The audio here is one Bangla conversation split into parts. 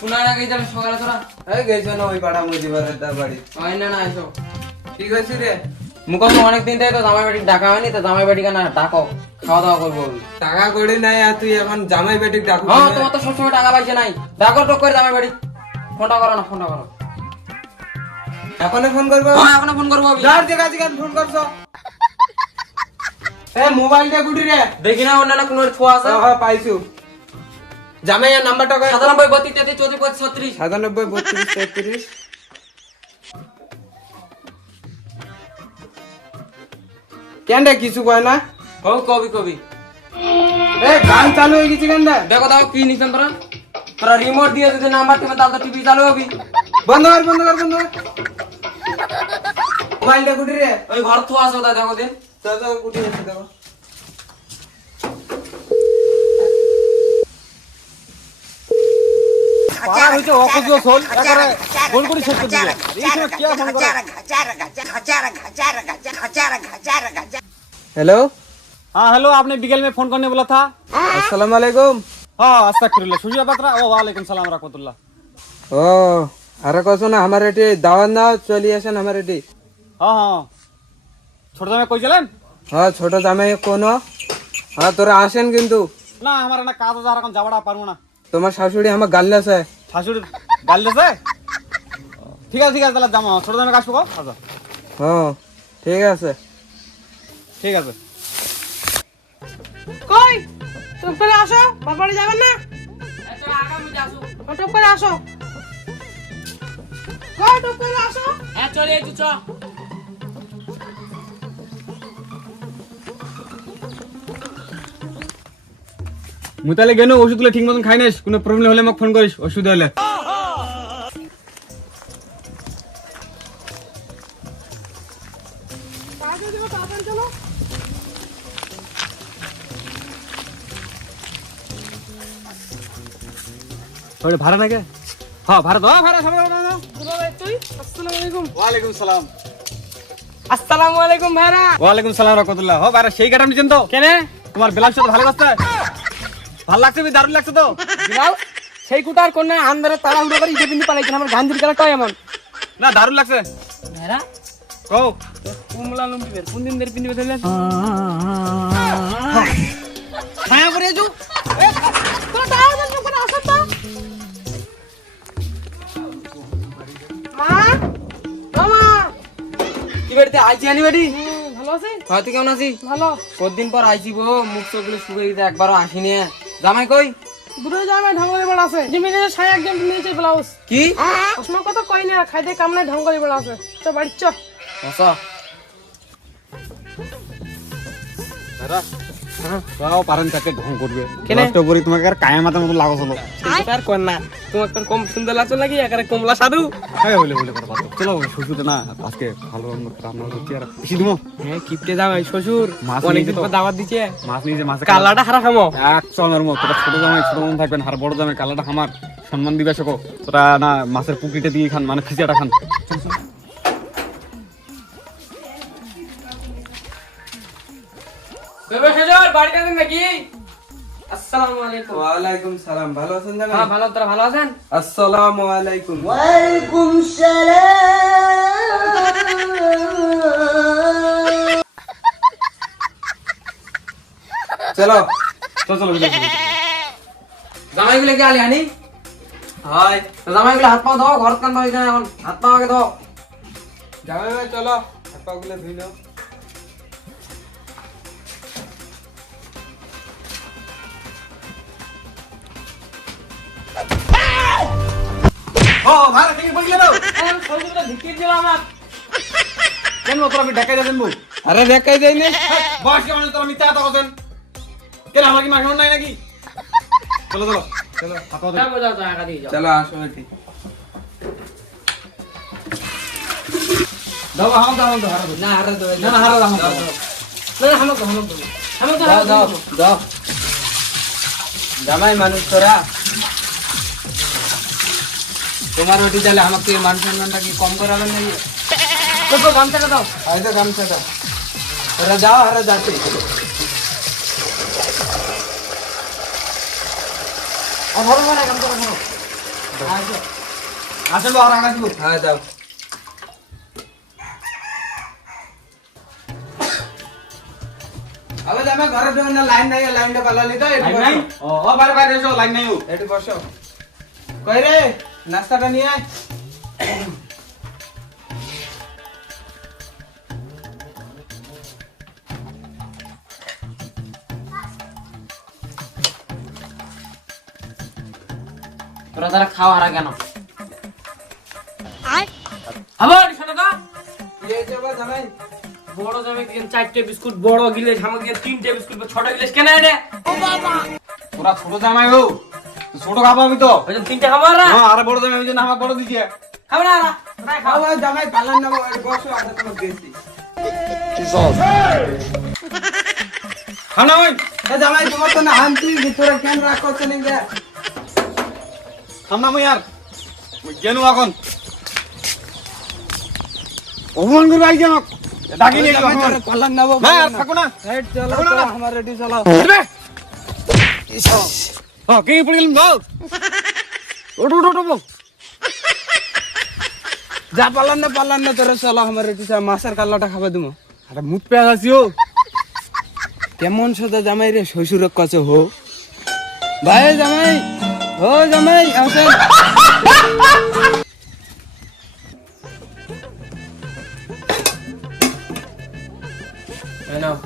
পুনার আগে যাবে সকালে তোরা এই গেছো না ওই পাড়া মুজিবারের দা বাড়ি হয় না এসো ঠিক আছে রে মুখস্থ অনেকদিন থেকে তো জামাই বাড়ি ডাকা হয়নি তো জামাই বাড়ি কেন ডাকো খাওয়া দাওয়া করবো টাকা কড়ি নাই আর তুই এখন জামাই বেটি ডাকু হ্যাঁ তোমার তো সবসময় টাকা পাইছে নাই ডাকো টক করে জামাই বাড়ি ফোনটা করো না ফোনটা করো এখন ফোন করবো হ্যাঁ এখন ফোন করবো আমি যার জায়গা থেকে ফোন করছো এ মোবাইলটা গুটি রে দেখি না অন্য কোনো ছোঁয়া আছে হ্যাঁ পাইছু জামাইয়ের নাম্বারটা কই 97 32 33 34 35 36 97 32 33 কেন রে কিছু কয় না হও কবি কবি এ গান চালু হয়ে গেছে কেন রে দেখো দাও কি নিছেন তোরা তোরা রিমোট দিয়ে যদি নাম্বার টিপে তাহলে তো টিভি চালু হবে বন্ধ কর মোবাইলটা গুটি রে ওই ঘর তো আসো দা দেখো দিন চল গুটি আছে দেখো পার হইছে অকজিও সোল একারে গোল করে শেষ করে দিবে এই সময় কি ফোন করে हेलो हां हेलो आपने बिगल में फोन करने बोला था अस्सलाम वालेकुम हां अस्तगफिरुल्लाह सुजिया बकरा ओ वालेकुम सलाम रहमतुल्लाह ও আরে কছো না আমার এটি দাওয়াত নাও চলি আসেন আমার এটি हां हां ছোট জামাই কই গেলেন হ্যাঁ ছোট জামাই কোনো হ্যাঁ তোরা আসেন কিন্তু না আমার না কাজ আছে আর এখন যাওয়াটা পারবো না তোমার শাশুড়ি আমার গাল্লে আছে শাশুড়ি গাল দেছে ঠিক আছে তাহলে জামা ছোট জামাই আসবো গো আচ্ছা হ্যাঁ ঠিক আছে ঠিক আছে কই টপ করে আসো বাবারে যাবেন না আচ্ছা আগামী যাসু টপ করে আসো কই টপ করে আসো হ্যাঁ চলে আইছি চ মুতালে গেনো ওষুধগুলো ঠিক মতন খাই নাস কোনো প্রবলেম হলে আমাকে ফোন করিস ওষুধ হলে তাড়াতাড়ি যাও তাড়াতাড়ি চলো ওরে ভাড়া নাকি হ্যাঁ ভাড়া দাও ভাড়া সবাই দাও বুড়ো ভাই তুই আসসালামু আলাইকুম ওয়ালাইকুম সালাম আসসালামু আলাইকুম ভাইরা ওয়ালাইকুম সালাম রাহমাতুল্লাহ হো ভাড়া সেই কাটা নিছেন তো কেন তোমার ব্লাউজ তো ভালো লাগছে ভালো লাগছে দারুণ লাগছে তো দিলাও সেই কুটার কোন আন্দারে তাড়া উড়ে করে ইটে বিন্দু পালাইছেন আমার গান্ধীর কালারটা এমন না দারুণ লাগছে ভাইরা কও কুমলা লুম্বি বের কোন দিন দের পিন্দি বের ছায়া করে যু তো দাও না করে আসো তো মা মামা কি বাড়িতে আইছি আনি বাড়ি ভালো আছিস হয়তো কেমন আছি ভালো কতদিন পর আইছি গো মুখ চোখগুলো শুকিয়ে গেছে একবারও আসিনি জামাই কই দূরে যাবে ঢঙ্গলি বড় আছে জিমিনে ছায়া একদম নিচে ব্লাউজ কি ওসমা কথা কই না খাইতে কামনে ঢঙ্গলি বড় আছে চ বাড়ি চ আচ্ছা তাও পারেন তাকে ঢং করবে কেনে? কষ্ট করি তোমাকে আর কায়া মাথার মতো লাগো চলো আর কোন না তোমার কোন কম সুন্দর লাগছে লাগি একারে কমলা সাধু হ্যাঁ বলে করে বাদ দাও। চলো শ্বশুর না আজকে ভালো রান্না করছি আর বেশি দিমো হ্যাঁ কিপটে জামাই শ্বশুর মাছ অনেক নিয়ে দিন যেত। পর দাওয়াত দিছে মাছ নিয়ে যে মাছ কালাটা হারা খামো একশো আমার মতো তোরা ছোট জামাই ছোট মন থাকবেন আর বড় জামাই কালাটা আমার সম্মান দিবে সকো তোরা না মাছের পুকুরিটা দিয়ে খান মানে খিচিয়াটা খান বেবে সেজর বাড়িতে আছেন নাকি আসসালামু আলাইকুম ওয়ালাইকুম সালাম ভালো আছেন জামাই হ্যাঁ ভালো তোরা ভালো আছেন আসসালামু আলাইকুম চলো চলো চলো ভিতরে চলো। জামাইগুলো কি আলি আনি হাই জামাইগুলো হাত পা দাও ঘর কান দাও এখানে এখন হাত পা আগে দাও জামাই ভাই চলো হাত পা গুলো ধুইলো ও ভাড়া থেকে বইলে দাও শ্বশুরটা ঢিকিয়ে দিল আমার কেন তোরা আমি ঢাকায় যাবেন বউ আরে দেখাই দেই না বয়স কেমন তোরা মিথ্যা কথা বলছেন কেন আমার কি মাখানো নাই নাকি চলো চলো চলো হাত পা ধুই। যাও যাও টাকা দিয়ে যাও চলো আসো এটি দাও হাম দাও হারা দাও না আরে দাও না না হারা দাও না হামক দাও হামক দাও হামক দাও দাও দাও জামাই মানুষ তোরা তোমার ওটি দিলে আমাকে মান সম্মানটা কি কম করাবেন নাকি তো গামছাটা দাও আইতো গামছাটা তোরা যাও হারা যাচ্ছে আর ধরো না গামছাটা ধরো আসলে আর আনা দিব হ্যাঁ যাও আবে জামাই ঘরে ঢোকেন না, লাইন নাই, লাইনটা পালালি তো এটি লাইন নাই বসো। ও বারে বারে এসো লাইন নাই ও এটি বসো। কই রে নাস্তাটা নিয়ে আয়। তোরা তারা খাওয়া হারা কেন? আবার শোনো তো কি হয়েছে বাবা জামাই? বড় জামাই দিন 4টে বিস্কুট, বড় গিলে আমাকে দিয়ে 3টে বিস্কুট, 6টা গিলে কেন এনে? তোরা ছোট জামাই গো তো ছোট খাবো আমি তো ওই 3টে খাবার না হ্যাঁ আর বড় জামাই ওই জন্য আমার বড় দিছে খাবে না না তাই খাও। বাবা জামাই পালান না বাবা, এটি বসো, আটা তোমার দিয়েছি। খাও না ওই এ জামাই তোমার তো না আনছি, ভিতরে কেন রাখ করছে নিগে? খাও না মই আর কেন এখন অপমান করবে আই কেন ডাকি নিয়ে জামাই তোরে পালান না বাবা, না আর পালান না। থাকো না হেড চলো থাকো না, তো, না। আমার রেডি চলো। হ্যাঁ কে পড়ে গেলেন বল ওটো ওটো ওটো যা পালান না তোরে চলো, আমার রেডি চলো, মাছের কাল্লাটা খাবে তুমি। আরে মুখ পেয়ে আছিও কেমন সোজা জামাই রে, শ্বশুরের কাছে হো ভাই জামাই, ও জামাই আসেন। এই নাও।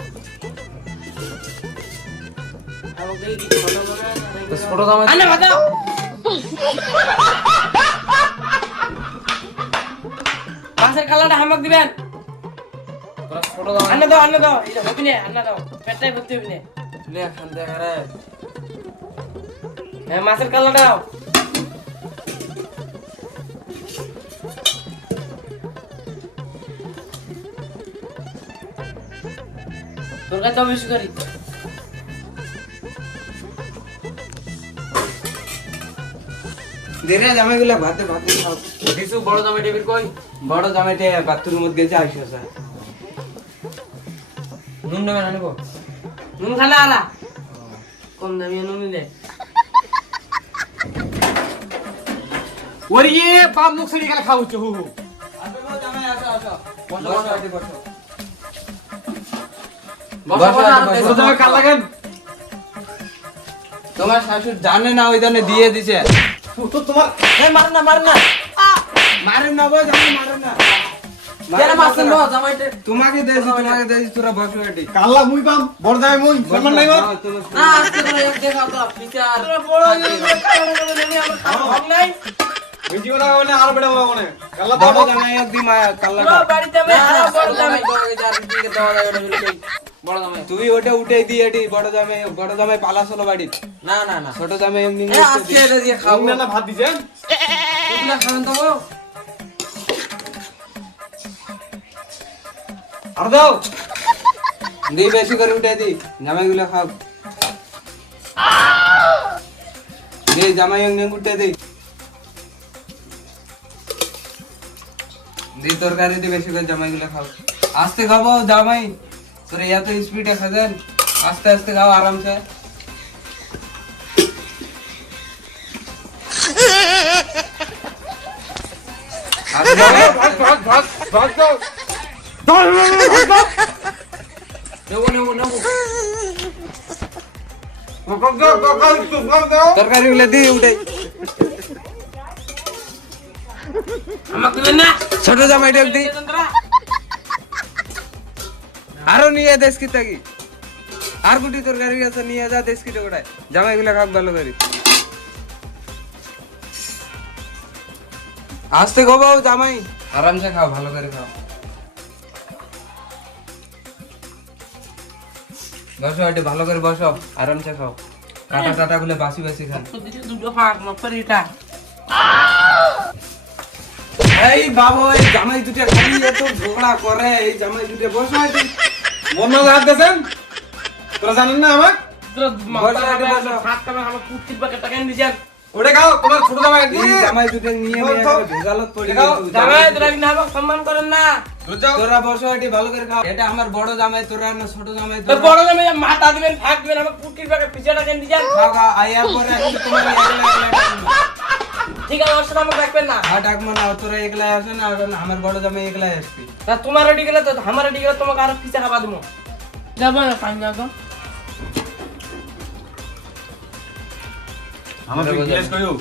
তো ছোট জামাই আনে ভাত দাও। মাছের কালাটা হামাক দিবেন। তোরা ছোট জামাই আনে দাও এই যে হবি না, আনে দাও পেটটাই ভর্তি হবি না। লে খান দে রে। হ্যাঁ মাছের কালাটা দাও। তোর কাছে বেশি করি। ধীরে জামাই গুলা ভাতে খাও। দিছু বড় জামাই টেবিল কই? বড় জামাইটা বাথরুমের মধ্যে গেছে, আইসো স্যার। নুন নেবে না নিবো? নুন খানা আলা কম দামি নুন নিলে ওরে ইয়ে বাপ মুখ ছেড়ে গেলে খাওয়া হচ্ছে হু হু আসো গো জামাই, আসো বসো, এটি বসো। বসো, বসো, আর বসো। ছোট জামাই কাল লাগেন তোমার শাশুড় জানে না, ওই জন্য দিয়ে দিছে। তো তোমার মার না মারেন না গো জামাই, মারেন না। কেন মারছেন বাবা জামাইতে? তোমাকে দিয়েছি, তোরা বসো এটি। কাল্লা মুই পাম বড় জামাই মুই সম্মান নাই মোর হ্যাঁ, তোমার না আজকে তোরা এক দেখাও তো পিচার। তোরা বড় কালাটা দেবে আমার খাওয়া ভাব নাই। ওই জীবনা মানে আর বেড়া মানে কাল্লা বড় দাও জামাই একদিন মায়া পুরো কাল্লাটা। বাড়িতে আমি খাওয়া বড় জামাই। বড় জামাই তুই ওটা উঠে দিয়ে এটি বড় জামাই পালাস হলো বাড়ি। না না না ছোট জামাই এমনি এ আজকে এটা দিয়ে খাবো খাও না ভাত দিছেন না খাবেন তো গো? আর দাও দি বেশি করে উঠে দি, জামাই গুলো খাও। দি জামাই এমনি উঠে দি। দি তরকারি দি বেশি করে, জামাই গুলো খাও। আস্তে খাবো জামাই, তোরা এত স্পিডে খাবেন, আস্তে আস্তে খাও আরামসে। আস্তে খাও। ভাত ভাত ভাত দাও নেবো নেবো নেবো তরকারি গুলো দি উঠে। আমাকে দিবেন না। ছোট জামাই ডাক দি, তোরা আরো নিয়ে দেশ কি থাকি, আর গুটি তরকারি আছে নিয়ে যা, দেশ কি ওটাই জামাই গুলো খাক ভালো করে। আস্তে খাবো জামাই, আরামসে খাও, ভালো করে খাও। বসো এটি ভালো করে বসো, আরামসে খাও। কাটা টাটা গুলো বাসি বাসি খান। দুটো ফাঁক মাফারি এটা। এই বাবু, এই জামাই দুটো খালি এত ঝগড়া করে, এই জামাই দুটো বসো এটি। মন হাত দেন তোরা জানেন না আমার তোরা বসো, এটা বসো। ফাঁক কামে আমার কুত্তির বাকে টাকা এনে দিছেন। ওটা খাও তোমার ছোট জামাই এই জামাই দুটো নিয়ে ভেজালত পড়ে গেছে। জামাই তোরা কিন্তু আমাকে সম্মান করেন না। তোরা বসো এটি ভালো করে খাও। এটা আমার বড় জামাই, তোরা না ছোট জামাই। তোর বড় জামাই মাথা দিবেন, ফাঁক দিবেন, আমার কুত্তির বাকে পিছে টাকা এনে দিছেন। খাও, আয়া পরে আসলে তোমার একলা একলা ঠিক আছে ওর সাথে আমাকে ডাকবেন না আর ডাকবো না, তোরা একলাই আসে না, এখন আমার বড় জামাই একলাই আসবি। তা তোমার রেডি গেলে তো আমার রেডি গেলে তোমাকে আরো পিছা খাবা দেবো যাবো না পানি যাবো আমার তুই জিজ্ঞেস কইও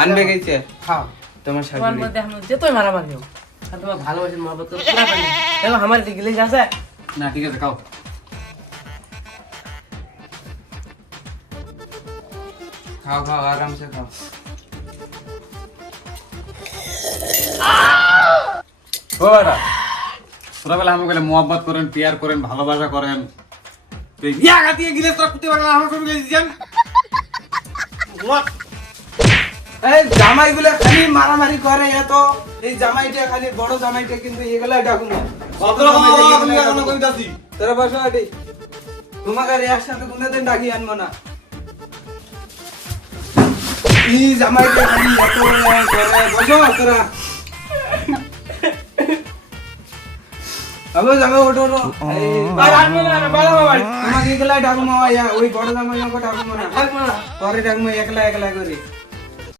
আনবে গেছে খাও তোমার তোমার শাশুড়ি। মধ্যে আমি যেতই মারামারি হোক আর তোমার ভালোবাসার মহব্বত তো পুরা পানি দেখো আমার দিকে গেলে আছে না ঠিক আছে খাও খাও খাও আরামসে খাও। ও বেটা ছোটবেলা আমাকে বলে মোহাব্বত করেন পেয়ার করেন ভালোবাসা করেন তুই ইয়া গাতিয়ে গিলে তোরা কুত্তে পারলা আমার সঙ্গে গেছিস এই জামাই গুলো খালি মারামারি করে, এত এই জামাইটা খালি বড় জামাইটা কিন্তু এগুলাই ডাকুন না। তোরা বসো আটি, তোমাকে আর একসাথে কোনোদিন ডাকি আনবো না। এই জামাইটা খালি এত করে, বসো তোরা। আবো জামাই ওঠো ওঠো। আর আনবো না বাবা বাবা তোমাকে এগুলাই ডাকুমো, ওই বড় জামাই ডাকুমো না, থাকবো না পরে ডাকুমো একলা একলা করে।